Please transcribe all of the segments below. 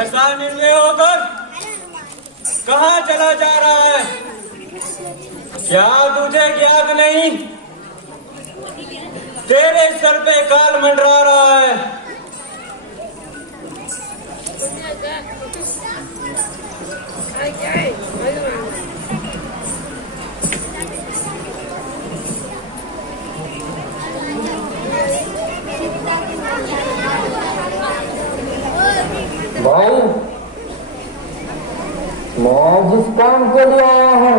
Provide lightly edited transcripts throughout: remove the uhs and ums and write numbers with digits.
ऐसा निर्णय होकर कहाँ चला जा रहा है? क्या तुझे ज्ञात नहीं? तेरे सर पे काल मंडरा रहा है। भाई, मैं जिस काम के लिए आया हूँ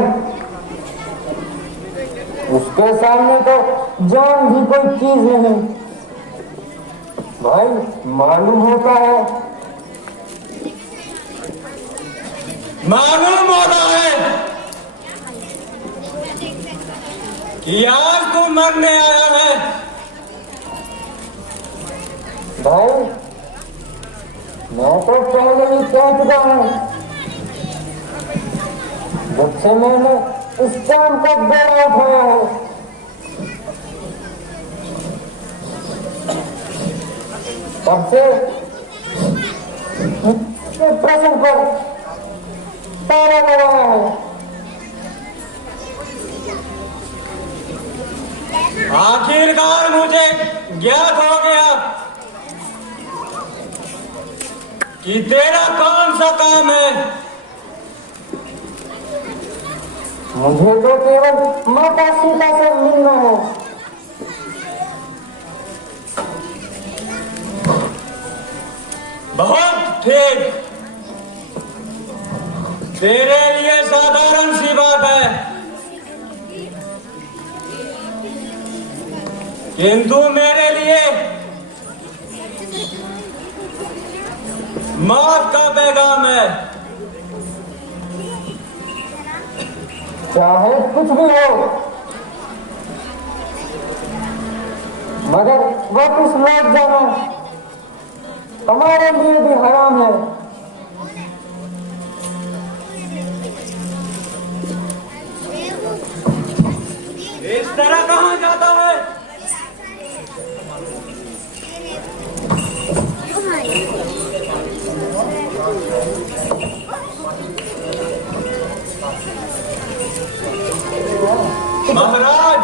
उसके सामने तो जान भी कोई चीज नहीं। भाई, मालूम होता है कि आज तू मरने आया है। भाई, मैं तो पहले ही कह चुका हूँ, जब से मैंने इस काम का बेड़ा उठाया है, तब से प्रश्न पर ताला लगाया है। आखिरकार मुझे ज्ञात हो गया कि तेरा कौन सा काम है। मुझे तो केवल माता सीता से मिलना है। बहुत ठीक, तेरे लिए साधारण सी बात है, किंतु मेरे लिए मौत का पैगाम है। चाहे कुछ भी हो, मगर वापस लौट जाना हमारे लिए भी हराम है। इस तरह कहाँ जाता है? महाराज,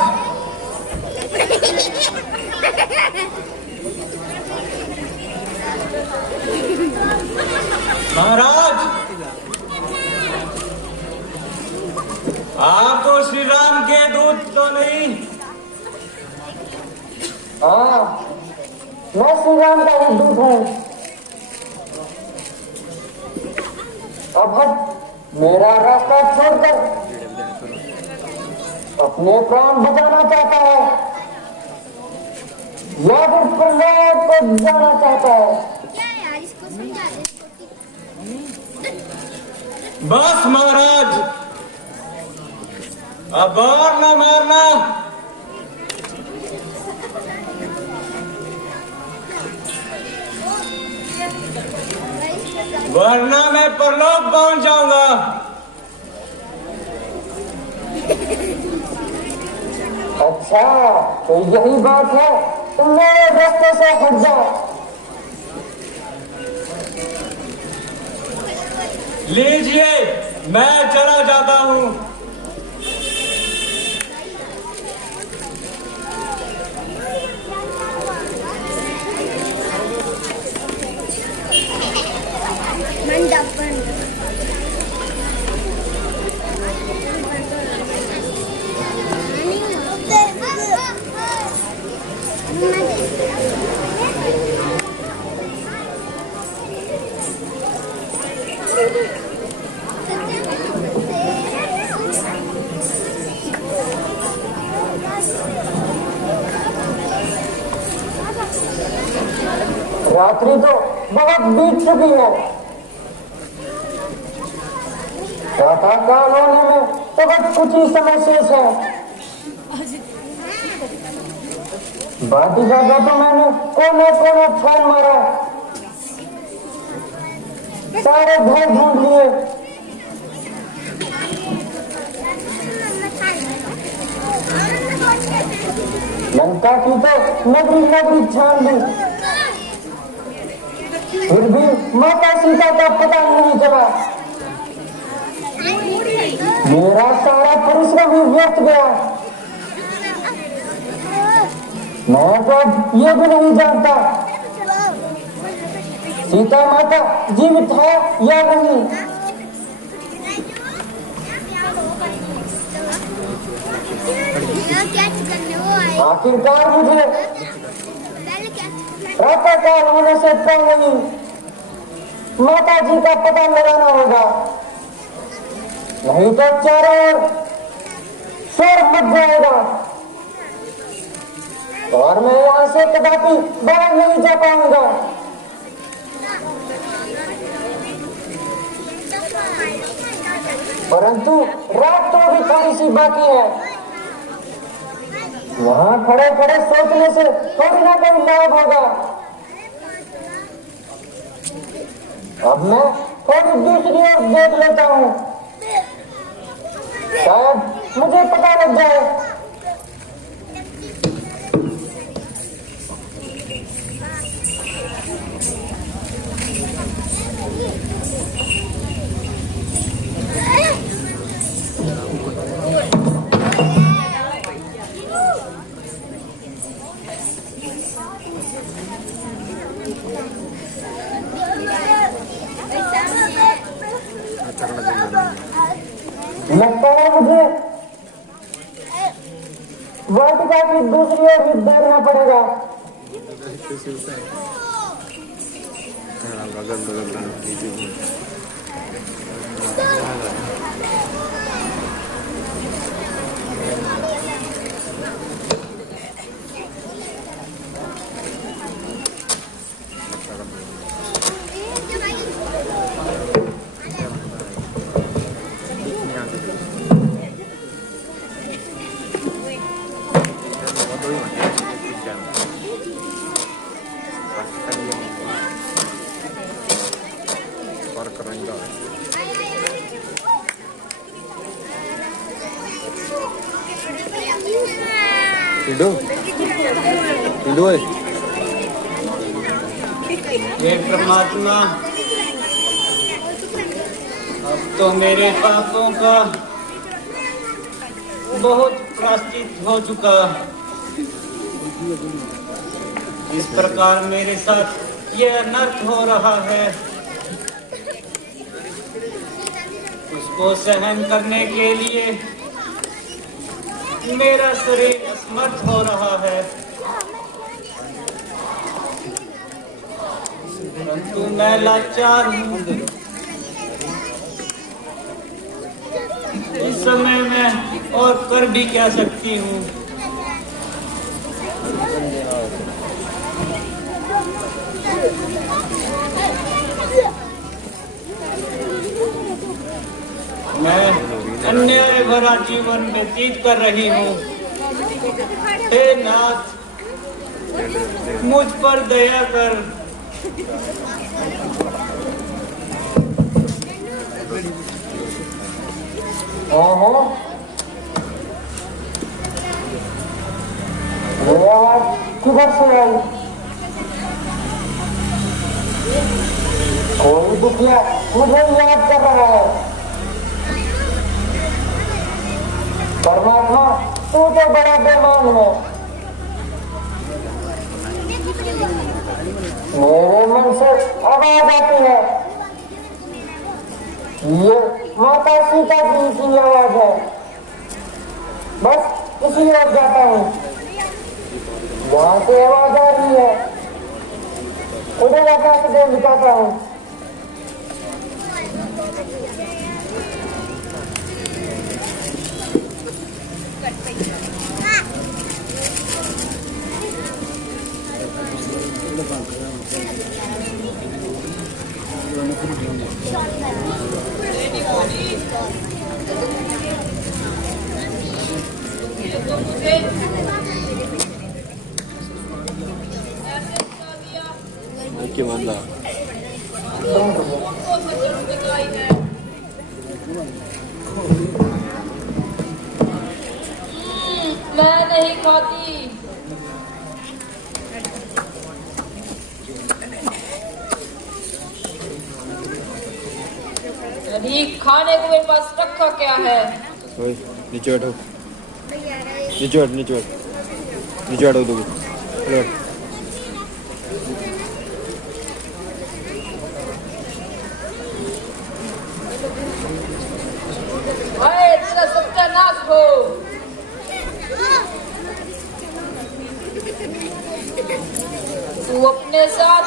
महाराज, आप तो श्री राम के दूत तो नहीं? हाँ, मैं श्री राम का ही दूत हूँ। अब मेरा रास्ता छोड़कर अपने प्राण बचाना चाहता है या फिर प्रहलाद को जाना चाहता है। बस महाराज, अब और न मारना। वरना मैं परलोक पहुंच जाऊंगा। अच्छा, तो यही बात है, तुम मेरे रास्ते से हट जाओ। लीजिए, मैं चला जाता हूं। रात्रि तो बहुत बीत चुकी है। प्रातः काल होने में तो बस कुछ ही समय शेष है। बाकी जगह तो मैंने कोने कोने छान मारा, सारे घर ढूंढ लिए, लंका की तो नदी नदी छान ली, फिर भी माता सीता का पता नहीं चला। मेरा सारा परिश्रम ही व्यर्थ गया। मैं तो अब ये भी नहीं जानता सीता माता जीवित है या नहीं। आखिरकार मुझे प्रातःकाल होने से पहले ही माता जी का पता लगाना होगा, नहीं तो चारों ओर शोर मच जाएगा और मैं यहाँ से कदापि बाहर नहीं जा पाऊंगा। परंतु रात तो अभी थोड़ी सी बाकी है। वहां खड़े खड़े सोचने से थोड़ी ना कोई लाभ होगा। अब मैं थोड़ी दूसरी ओर देख लेता हूँ, शायद मुझे पता लग जाए। लगता है मुझे वाटिका की दूसरी ओर भी देखना पड़ेगा। हे परमात्मा, अब तो मेरे पापों का बहुत प्रायश्चित हो चुका। इस प्रकार मेरे साथ यह अनर्थ हो रहा है, उसको सहन करने के लिए मेरा शरीर असमर्थ हो रहा है। परंतु मैं लाचार हूँ। इस समय मैं और कर भी क्या सकती हूँ। मैं अन्याय भरा जीवन व्यतीत कर रही हूँ। हे नाथ, मुझ पर दया कर। ओहो, ये आवाज किधर से आई? कोई दुखिया मुझे याद कर रहा है। परमात्मा, तू तो बड़ा बेईमान है। मेरे मन से आवाज आती है, ये माता सीता जी की आवाज है। बस इसी ओर जाता हूँ, यहाँ से आवाज आ रही है, उधर जाकर देख दिखाता हूँ। मैं नहीं खाती। जी खाने को मेरे पास रखा क्या है? ओए नीचे बैठो, नीचे बैठ, नीचे बैठ, नीचे बैठो तुम। चलो बैठ। अरे तेरा सत्यानाश हो। तू अपने साथ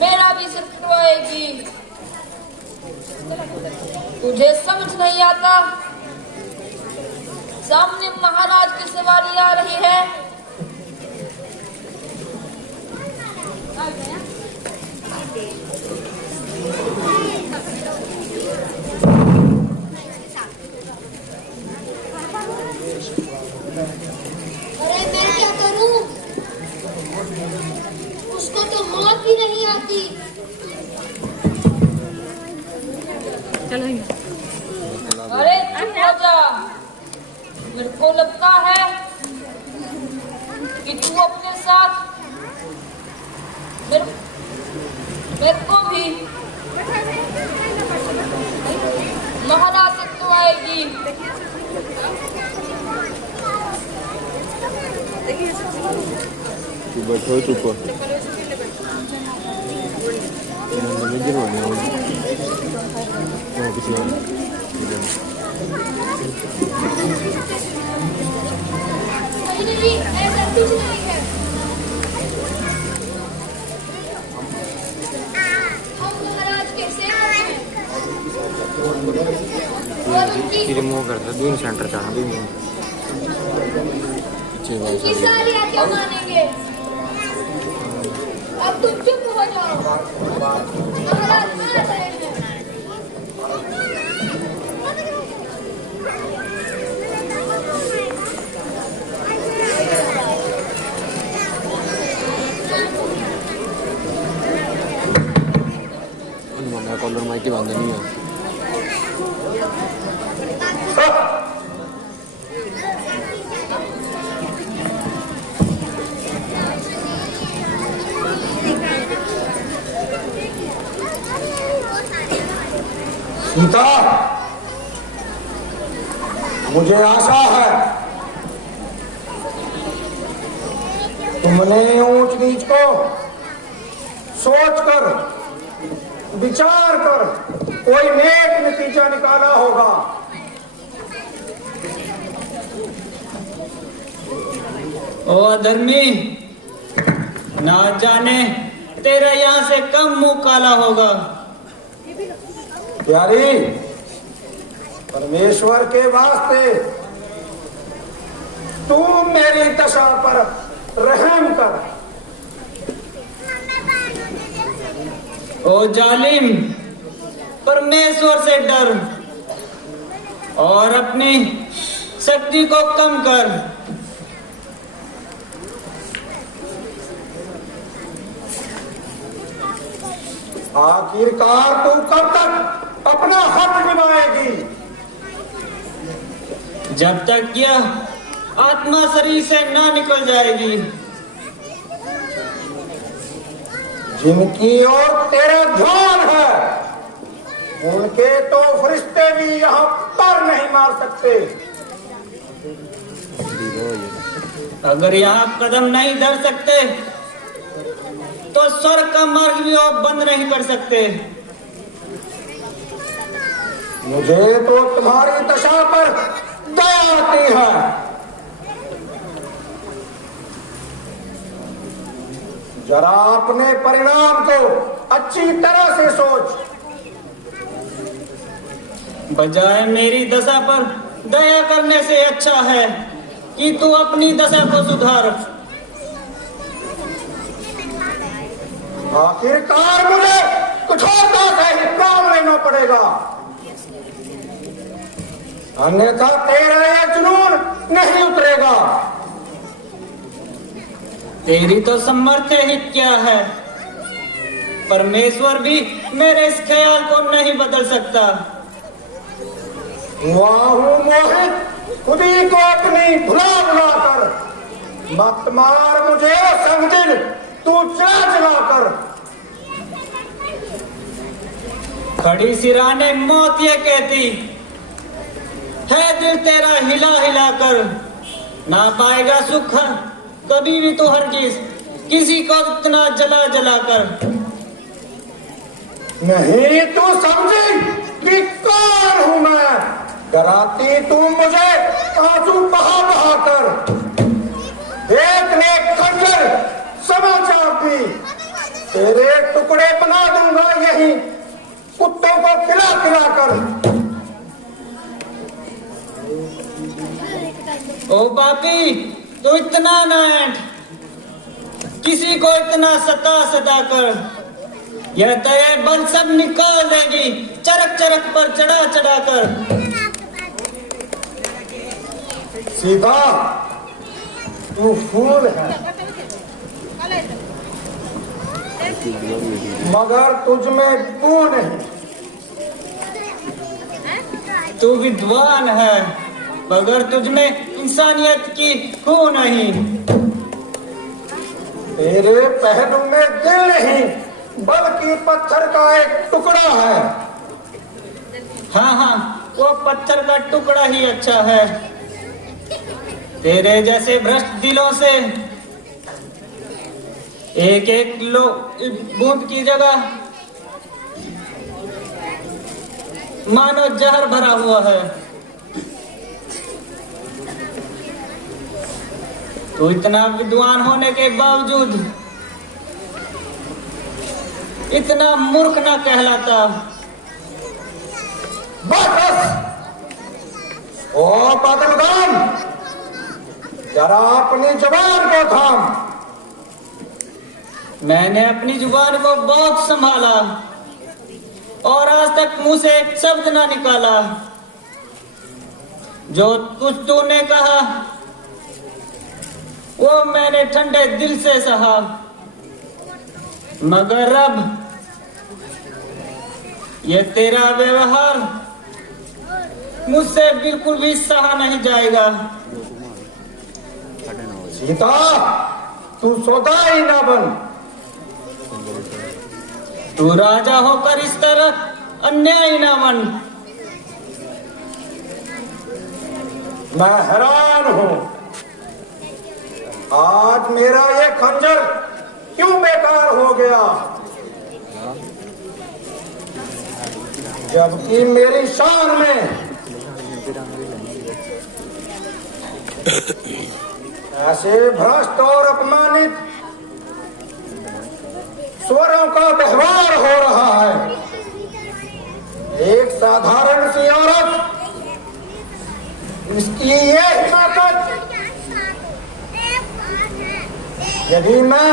मेरा भी सिर कटवाएगी। तुझे समझ नहीं आता? सामने महाराज की सवारी आ रही है। अरे मैं क्या करूं? उसको तो मौत भी नहीं आती। अरे चुप हो जा। मेरे को लगता है कि तू अपने साथ मेरे को भी महाराज से तो आएगी। तू बैठो चुप हो। नहीं गिरवाने वाली। वहाँ किसी और नहीं, ऐसा कुछ नहीं है। हम महाराज के सेवक हैं। और रिमूव कर दे, दूर सेंटर चाह दूर उनकी सारी आज्ञा मानेंगे। अब तुम चुप हो जाओ। महाराज आ रहे हैं। कॉलर माइक की बांधा नहीं है। सीता, मुझे आशा है तुमने ऊंच नीच को सोचकर विचार कर कोई नेक नतीजा निकाला होगा। ओ अधर्मी, ना जाने तेरा यहाँ से कम मुंह काला होगा। प्यारी, परमेश्वर के वास्ते तू मेरी दशा पर रहम कर। ओ जालिम, परमेश्वर से डर और अपनी शक्ति को कम कर। आखिरकार तू कब तक अपना हक निभाएगी? जब तक यह आत्मा शरीर से ना निकल जाएगी। जिनकी ओर तेरा ध्यान है उनके तो फरिश्ते भी यहाँ पर नहीं मार सकते। अगर यहाँ कदम नहीं धर सकते तो स्वर्ग का मार्ग भी वो बंद नहीं कर सकते। मुझे तो तुम्हारी दशा पर दया आती है। जरा अपने परिणाम को अच्छी तरह से सोच। बजाय मेरी दशा पर दया करने से अच्छा है कि तू अपनी दशा को सुधार। आखिरकार मुझे कठोरता से ही काम लेना पड़ेगा, अन्यथा तेरा यह जुनून नहीं उतरेगा। तेरी तो सामर्थ्य ही क्या है। परमेश्वर भी मेरे इस ख्याल को नहीं बदल सकता। वाहू मोहित खुदी को अपनी भुला भुला कर मत मार मुझे संगदिन, तू चला चला कर खड़ी सिराने मौत ये कहती है, दिल तेरा हिला हिला कर ना पाएगा सुख कभी भी तो हरगिज किसी को इतना जला जला कर। नहीं तू समझी कि कौन हूं मैं, डराती तू मुझे आंसू बहा बहा कर। देखने खंजर समाचार भी तेरे टुकड़े बना दूंगा यही कुत्तों को खिला खिला कर। ओ पापी तू इतना ना ऐंठ, किसी को इतना सता सता कर, यह तेरे बल सब निकाल देगी चरक चरक पर चढ़ा चढ़ा कर। सीता तू फूल है मगर तुझ में तू नहीं। तू विद्वान है मगर तुझ में इंसानियत की खू नहीं। तेरे पहलू में दिल नहीं बल्कि पत्थर का एक टुकड़ा है। हाँ हाँ वो पत्थर का टुकड़ा ही अच्छा है। तेरे जैसे भ्रष्ट दिलों से एक एक बूंद की जगह मानो जहर भरा हुआ है। तो इतना विद्वान होने के बावजूद इतना मूर्ख ना कहलाता। बस ओ बादलगाम, जरा अपनी जुबान को थाम। मैंने अपनी जुबान को बहुत संभाला और आज तक मुंह से एक शब्द ना निकाला। जो कुछ तूने कहा वो मैंने ठंडे दिल से सहा, मगर अब ये तेरा व्यवहार मुझसे बिल्कुल भी सहा नहीं जाएगा। सीता तू सौदा ही ना बन। तू राजा होकर इस तरह अन्याय ना बन। मैं हैरान हूं आज मेरा ये खंजर क्यों बेकार हो गया, जबकि मेरी शान में ऐसे भ्रष्ट और अपमानित स्वरों का व्यवहार हो रहा है। एक साधारण सी औरत, इसकी ये हिमाकत, यदि मैं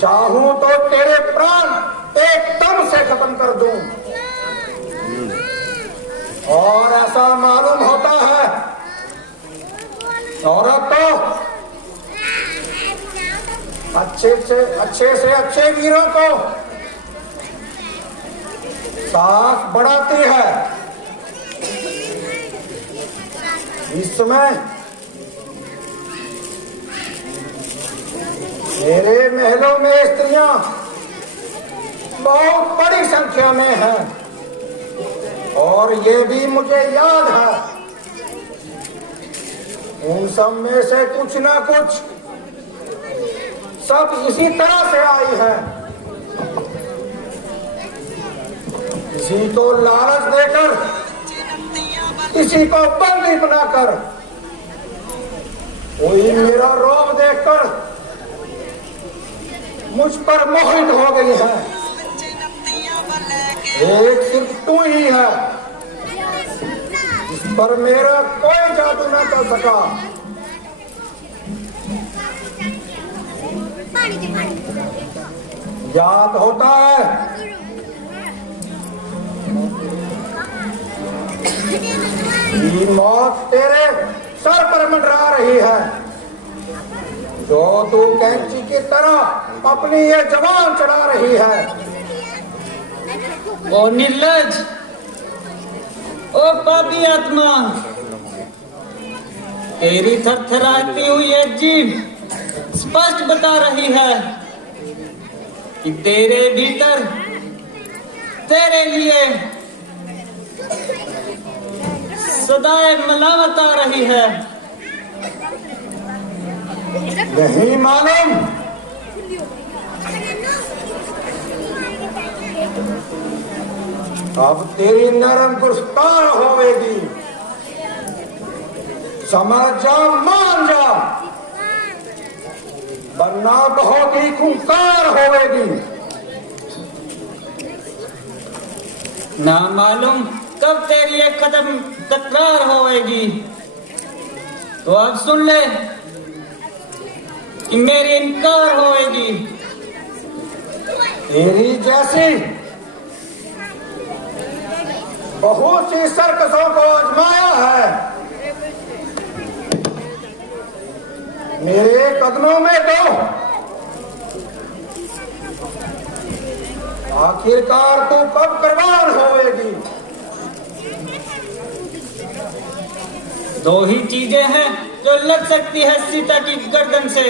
चाहूं तो तेरे प्राण एकदम से खत्म कर दूं। और ऐसा मालूम होता है औरत तो अच्छे से अच्छे वीरों को साहस बढ़ाती है। इस समय मेरे महलों में स्त्रियां बहुत बड़ी संख्या में हैं और ये भी मुझे याद है। उन सब में से कुछ ना कुछ सब इसी तरह से आई है। किसी को लालच देकर, किसी को बंदी बनाकर, कोई मेरा रोब देखकर मुझ पर मोहित हो गई है। एक सिर्फ तू ही है जिस पर मेरा कोई जादू न कर सका। याद होता है कि मौत तेरे सर पर मंडरा रही है, जो तू कैंची की तरह अपनी ये जवान चढ़ा रही है। ओ निर्लज, ओ पापी आत्मा, तेरी थरथराती हुई ये जीभ स्पष्ट बता रही है कि तेरे भीतर तेरे लिए सदाए मलामत आ रही है। नहीं मालूम। अब तेरी नरम गुस्तान होवेगी। समझ जा, मान जा, वरना बहुत ही खूंखार होवेगी। ना मालूम कब तेरी एक कदम तकरार होएगी। तो अब सुन ले कि मेरी इनकार होएगी। तेरी जैसी बहुत सी सर्कसों को आजमाया है। मेरे कदमों में तो आखिरकार तू कब कुर्बान होवेगी। दो ही चीजें हैं जो लग सकती है सीता की गर्दन से,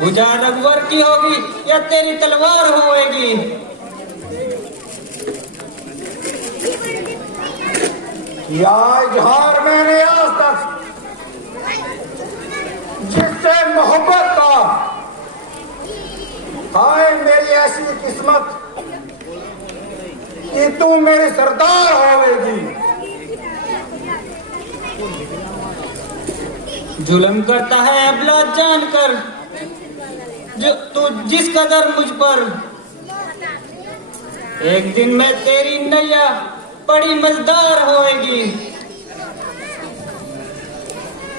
भुजा रघुवर की होगी या तेरी तलवार होएगी। या इजहार मैंने आज तक जिससे मोहब्बत का, हाय मेरी ऐसी किस्मत कि तू मेरी सरदार होवेगी। जुल्म करता है अबला जानकर जो तू जिस कदर मुझ पर, एक दिन में तेरी नैया बड़ी मजदार होएगी।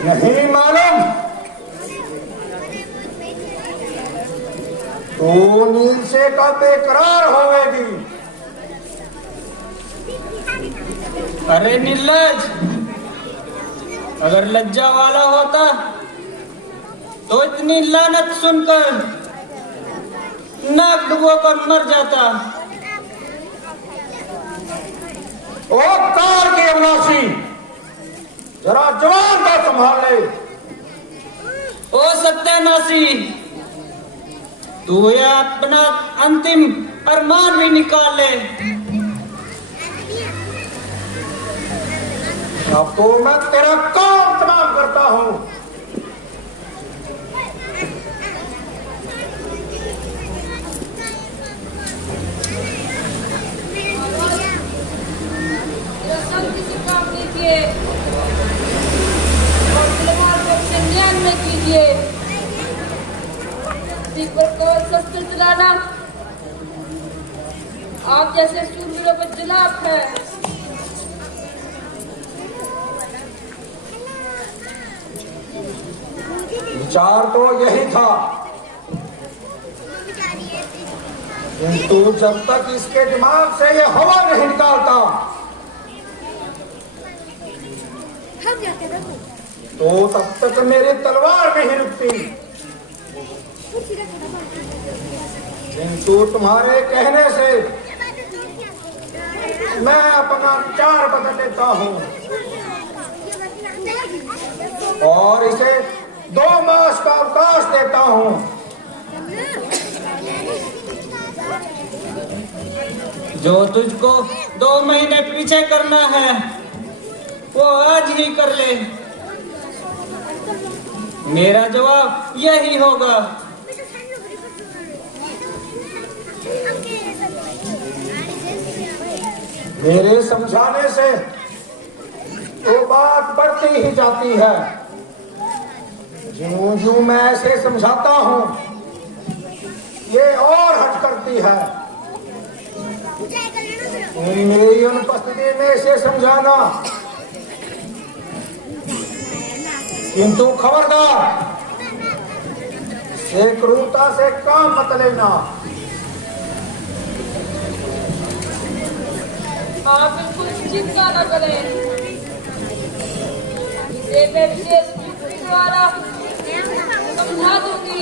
नहीं मालूम तू नींद से कब बेकरार होवेगी। अरे निर्लज, अगर लज्जा वाला होता तो इतनी लानत सुनकर नाक डुबो कर मर जाता। ओ कार के अविनाशी, जरा जवान का संभाल ले। ओ सत्यानाशी, तू ये अपना अंतिम अरमान भी निकाल ले। अब तो मैं तेरा काम तमाम करता हूँ। शांति से काम लीजिए और तलवार को अपने ध्यान में कीजिए। सिख पर केवल शस्त्र चलाना आप जैसे शूरवीरों के खिलाफ है। विचार तो यही था, किंतु जब तक इसके दिमाग से ये हवा नहीं निकालता तो तब तक मेरी तलवार नहीं रुकती। किंतु तुम्हारे कहने से मैं अपना विचार बदल लेता हूँ और इसे 2 मास का अवकाश देता हूँ। जो तुझको 2 महीने पीछे करना है वो आज ही कर ले। मेरा जवाब यही होगा। मेरे समझाने से तो बात बढ़ती ही जाती है। ज्यों ज्यों मैं ऐसे समझाता हूँ ये और हट करती है। मेरी अनुपस्थिति में इसे समझाना, किंतु खबरदार से क्रूरता से काम मत लेना। आप बिल्कुल चिंता न करें, इसे मैं विशेष युक्ति द्वारा समझा दूंगी,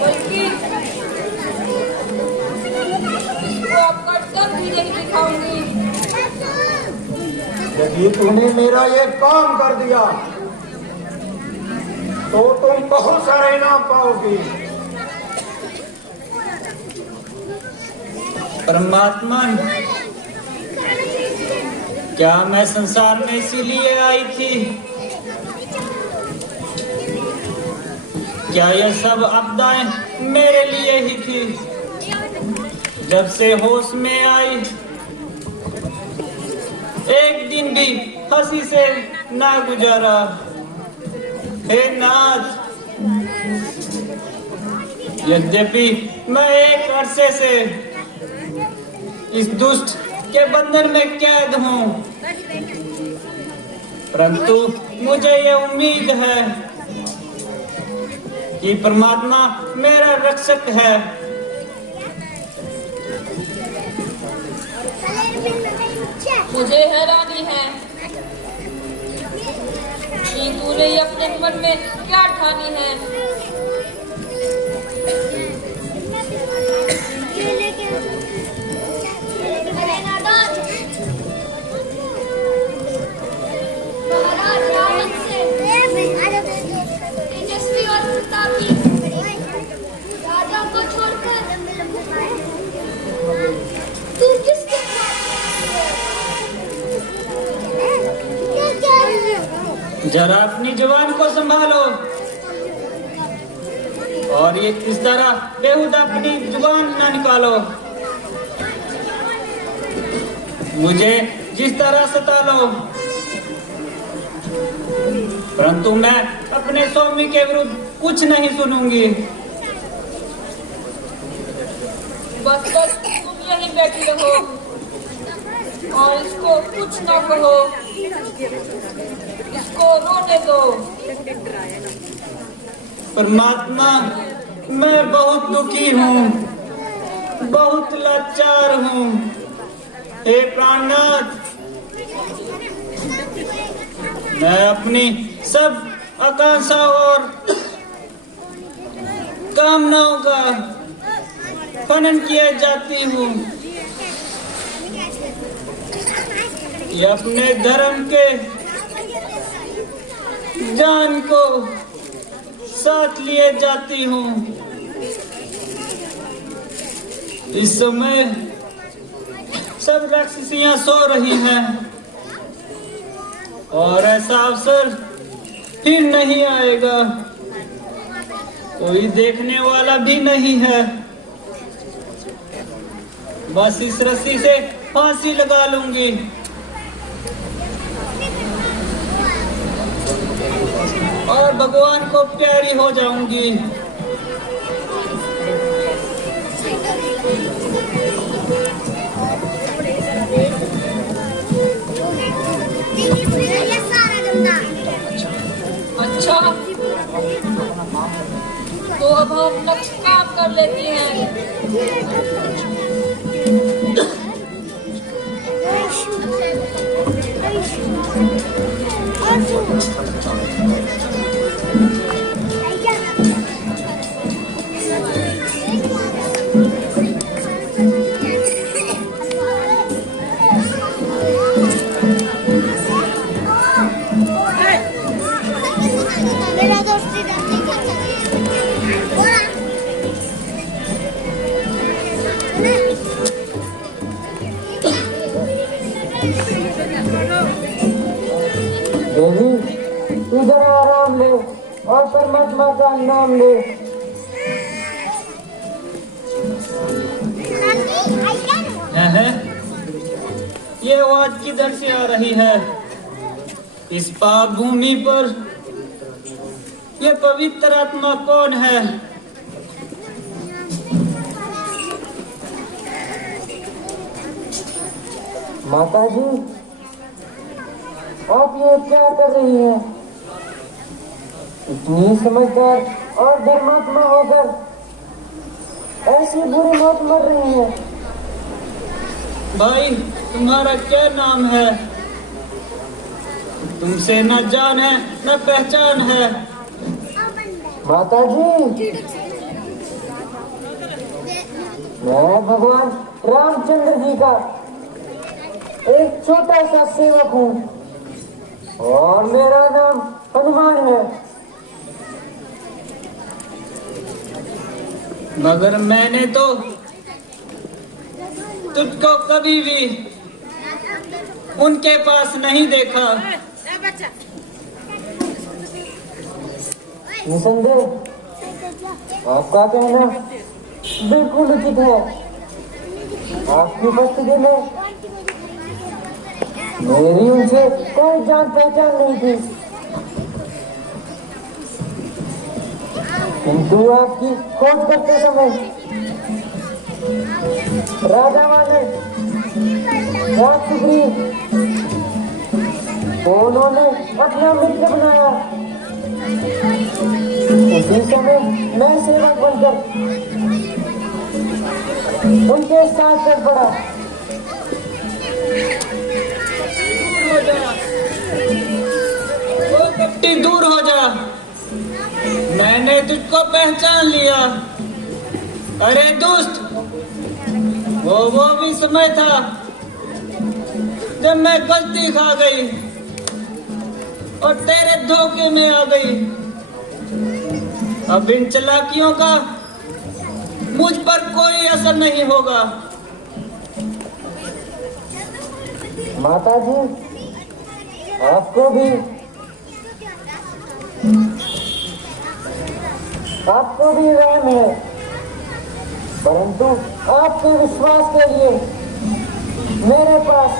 बल्कि इसको आपका डर भी नहीं दिखाऊंगी। यदि तूने मेरा ये काम कर दिया तो तुम बहुत सारे इनाम पाओगे। परमात्मा, क्या मैं संसार में इसीलिए आई थी? क्या यह सब आपदाएं मेरे लिए ही थी? जब से होश में आई, एक दिन भी हंसी से ना गुजारा। हे नाथ, यद्यपि मैं एक अरसे से इस दुष्ट के बंधन में कैद हूँ, परंतु मुझे ये उम्मीद है कि परमात्मा मेरा रक्षक है। मुझे हैरानी है कि तूने ये अपने मन में क्या ठानी है। महाराज आनंद से तेजस्वी और प्रतापी राजा को छोड़कर तू किसके जरा अपनी जुबान को संभालो और ये इस तरह बेहुदा अपनी जुबान ना निकालो। मुझे जिस तरह सता लो, परंतु मैं अपने स्वामी के विरुद्ध कुछ नहीं सुनूंगी। बस बस तुम यहीं बैठी रहो और इसको कुछ ना कहो, इसको रोने दो। परमात्मा, मैं बहुत दुखी हूँ, बहुत लाचार हूँ। हे प्राणनाथ, मैं अपनी सब आकांक्षाओं और कामनाओं का फनन किए जाती हूँ। ये अपने धर्म के जान को साथ लिए जाती हूँ। इस समय सब राक्षसियां सो रही हैं और ऐसा अवसर फिर नहीं आएगा। कोई देखने वाला भी नहीं है। बस इस रस्सी से फांसी लगा लूंगी। और भगवान को प्यारी हो जाऊंगी। अच्छा, तो अब हम लक्ष्य काम कर लेते हैं। मेरा दोस्त देवी, इधर आराम ले और परमात्मा का नाम ले। है? ये आवाज किधर से आ रही है? इस पाप भूमि पर ये पवित्र आत्मा कौन है? माता जी, आप ये क्या कर रही हैं? इतनी समझदार और धर्मात्मा होकर ऐसी बुरी मौत मर रही है। भाई, तुम्हारा क्या नाम है? तुमसे न जान है न पहचान है। माता जी, मैं भगवान रामचंद्र जी का एक छोटा सा सेवक हूँ और मेरा नाम हनुमान है। मगर मैंने तो तुझको कभी भी उनके पास नहीं देखा। निसंदेह आपका कहना बिल्कुल उचित है। आपकी उपस्थिति में मेरी उनसे कोई जान पहचान नहीं थी, किंतु आपकी खोज करते समय राजावान ने सुग्रीव को उन्होंने अपना मित्र बनाया। उसी समय मैं सेवक बनकर उनके साथ चल पड़ा। दूर हो जा, ओ कपटी दूर हो जा। मैंने तुझको पहचान लिया। अरे दोस्त, वो भी समय था जब मैं गलती खा गई और तेरे धोखे में आ गई। अब इन चालाकियों का मुझ पर कोई असर नहीं होगा। माता जी, आपको भी वहम है, परंतु आपके विश्वास के लिए मेरे पास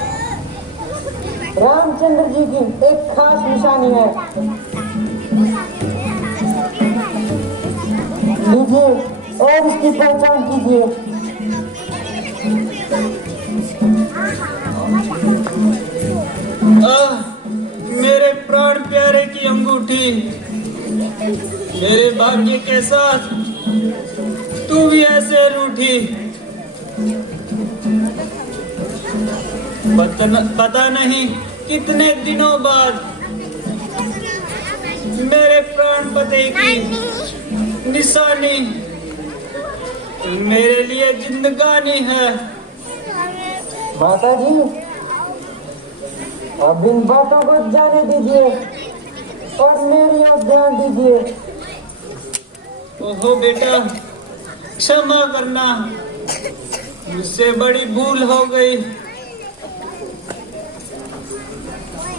रामचंद्र जी की एक खास निशानी है। लीजिए और इसकी पहचान कीजिए। मेरे प्राण प्यारे की अंगूठी, मेरे भाग्य के साथ तू भी ऐसे रूठी। पता नहीं कितने दिनों बाद मेरे प्राण पते की निशानी मेरे लिए जिंदगानी है। माता जी, अब इन बातों को जाने दीजिए और मेरी ओर ध्यान दीजिए। ओहो बेटा, क्षमा करना, मुझसे बड़ी भूल हो गई।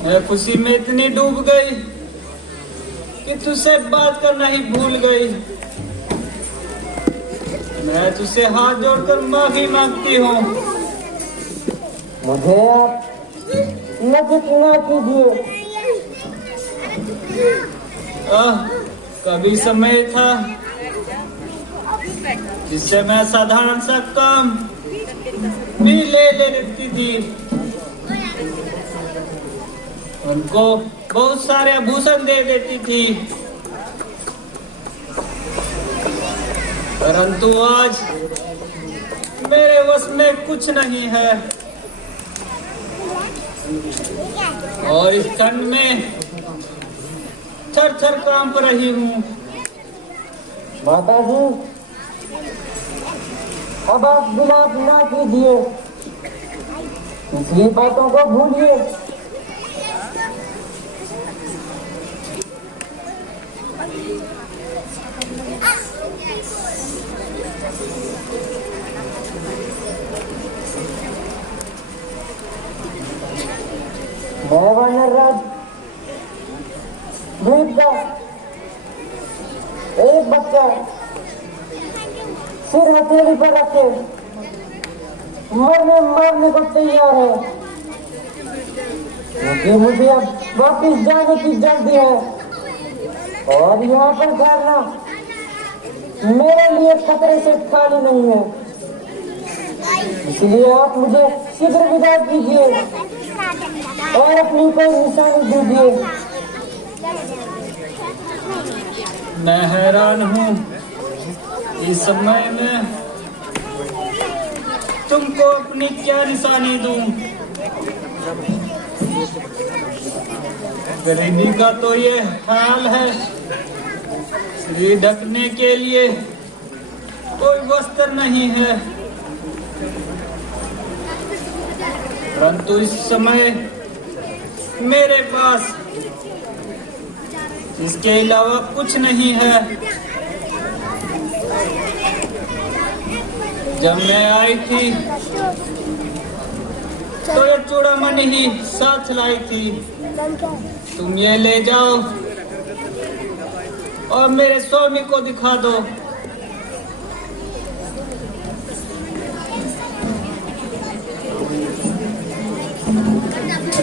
मैं खुशी में इतनी डूब गई कि तुझसे बात करना ही भूल गई। मैं तुझसे हाथ जोड़कर माफी मांगती हूँ। मुझे आप लज्जित न कीजिए। कभी समय था जिससे मैं साधारण सा काम भी ले लेती थी। उनको बहुत सारे आभूषण दे देती थी, परंतु आज मेरे वश में कुछ नहीं है और इस ठंड में थर थर कांप रही हूँ। माता जी, अब आप विलाप ना कीजिए, पिछली बातों को भूलिए। मैं वानरराज द्वीप का एक बच्चा सिर हथेली पर रखे मारने को तैयार है, क्योंकि मुझे अब वापिस जाने की जल्दी है और यहाँ पर ठहरना मेरे लिए खतरे से खाली नहीं है। इसलिए आप मुझे शीघ्र विदा कीजिए और अपनी कोई निशानी दीजिए। मैं हैरान हूँ, इस समय में तुमको अपनी क्या निशानी दूं? गरीबी का तो ये हाल है, शरीर ढकने के लिए कोई वस्त्र नहीं है, परंतु इस समय मेरे पास इसके अलावा कुछ नहीं है। जब मैं आई थी तो ये चूड़ामणि ही साथ लाई थी। तुम ये ले जाओ और मेरे स्वामी को दिखा दो।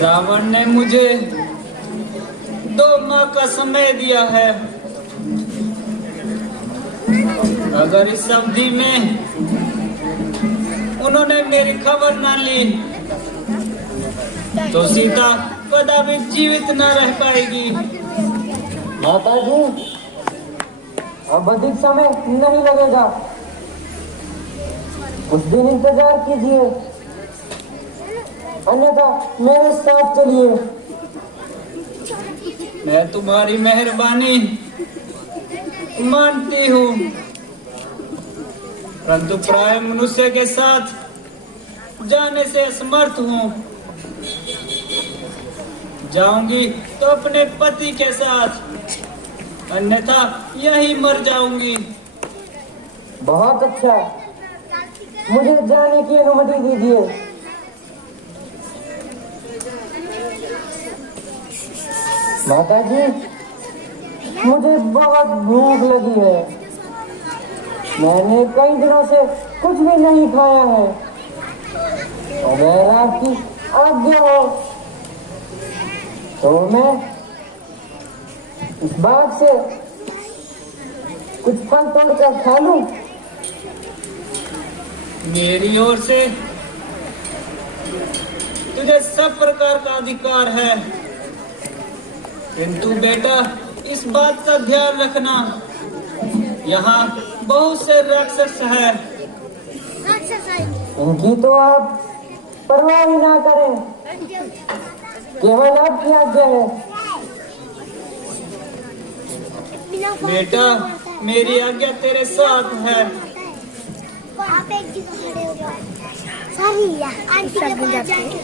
रावण ने मुझे 2 माह का समय दिया है। अगर इस अवधि में उन्होंने मेरी खबर ना ली तो सीता कदापि जीवित न रह पाएगी। माता जी, अब अधिक समय नहीं लगेगा, कुछ दिन इंतजार कीजिए, अन्यथा मेरे साथ चलिए। मैं तुम्हारी मेहरबानी मानती हूँ, परंतु प्राय मनुष्य के साथ जाने से असमर्थ हूँ। जाऊंगी तो अपने पति के साथ, अन्यथा यहीं मर जाऊंगी। बहुत अच्छा, मुझे जाने की अनुमति दीजिए। माता जी, मुझे बहुत भूख लगी है। मैंने कई दिनों से कुछ भी नहीं खाया है। अगर आपकी आज्ञा हो तो मैं इस बाग से कुछ फल तोड़कर खा लूं। मेरी ओर से तुझे सब प्रकार का अधिकार है, किंतु बेटा इस बात का ध्यान रखना, यहाँ बहुत से राक्षस हैं। इनकी तो आप परवाह ही ना करें, केवल आपकी आज्ञा है। बेटा मेरी आज्ञा तेरे साथ है। आप एक जगह खड़े हो जाओ। सही है, आंटी के पास जाके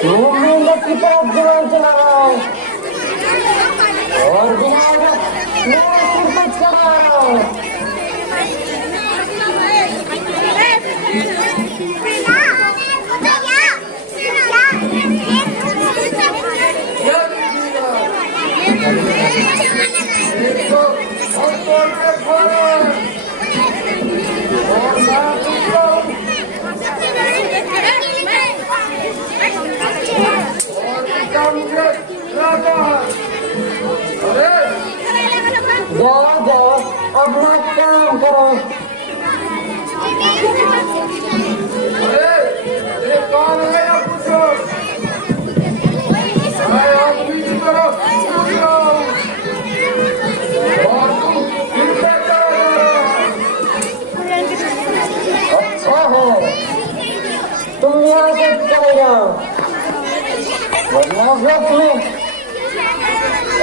वो मेहनत की तरफ जवान चला रहा है और बिना मेरे सिर पर चढ़ा रहा है। क्या अब तुम्हें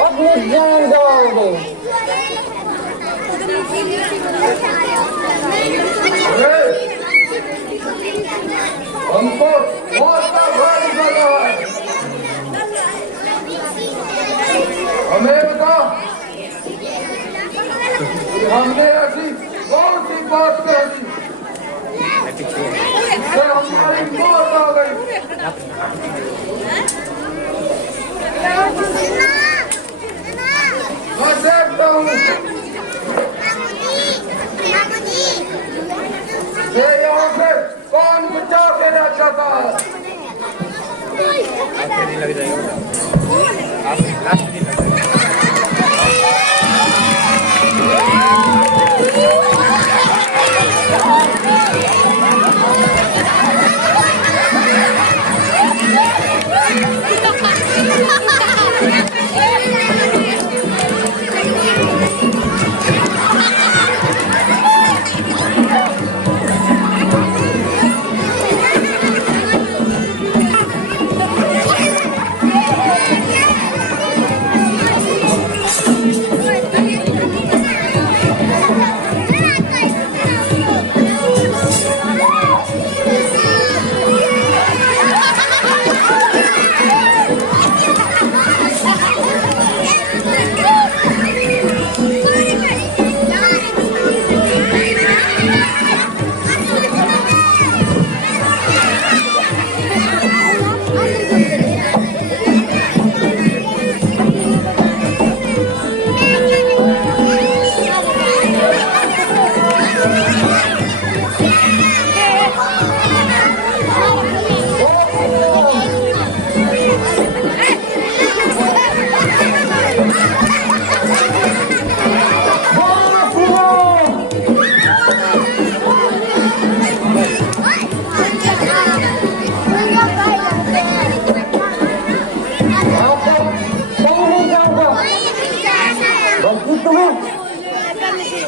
अपनी जान गवाओगे। अरे हमको बहुत भारी लगा है। हमें बता कि हमने ऐसी कौन सी बात कह दी कि हमारी मौत आ गई। मैं देखता हूँ ये यहाँ से कौन बचा के रख सकता है। आपके दिन लग जाएगा, आप लास्ट दिन लग जाएगा।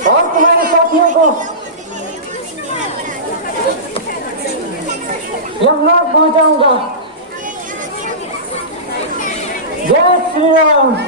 और तुम्हारे साथियों को यमलोक पहुंचाऊंगा। जय श्री राम।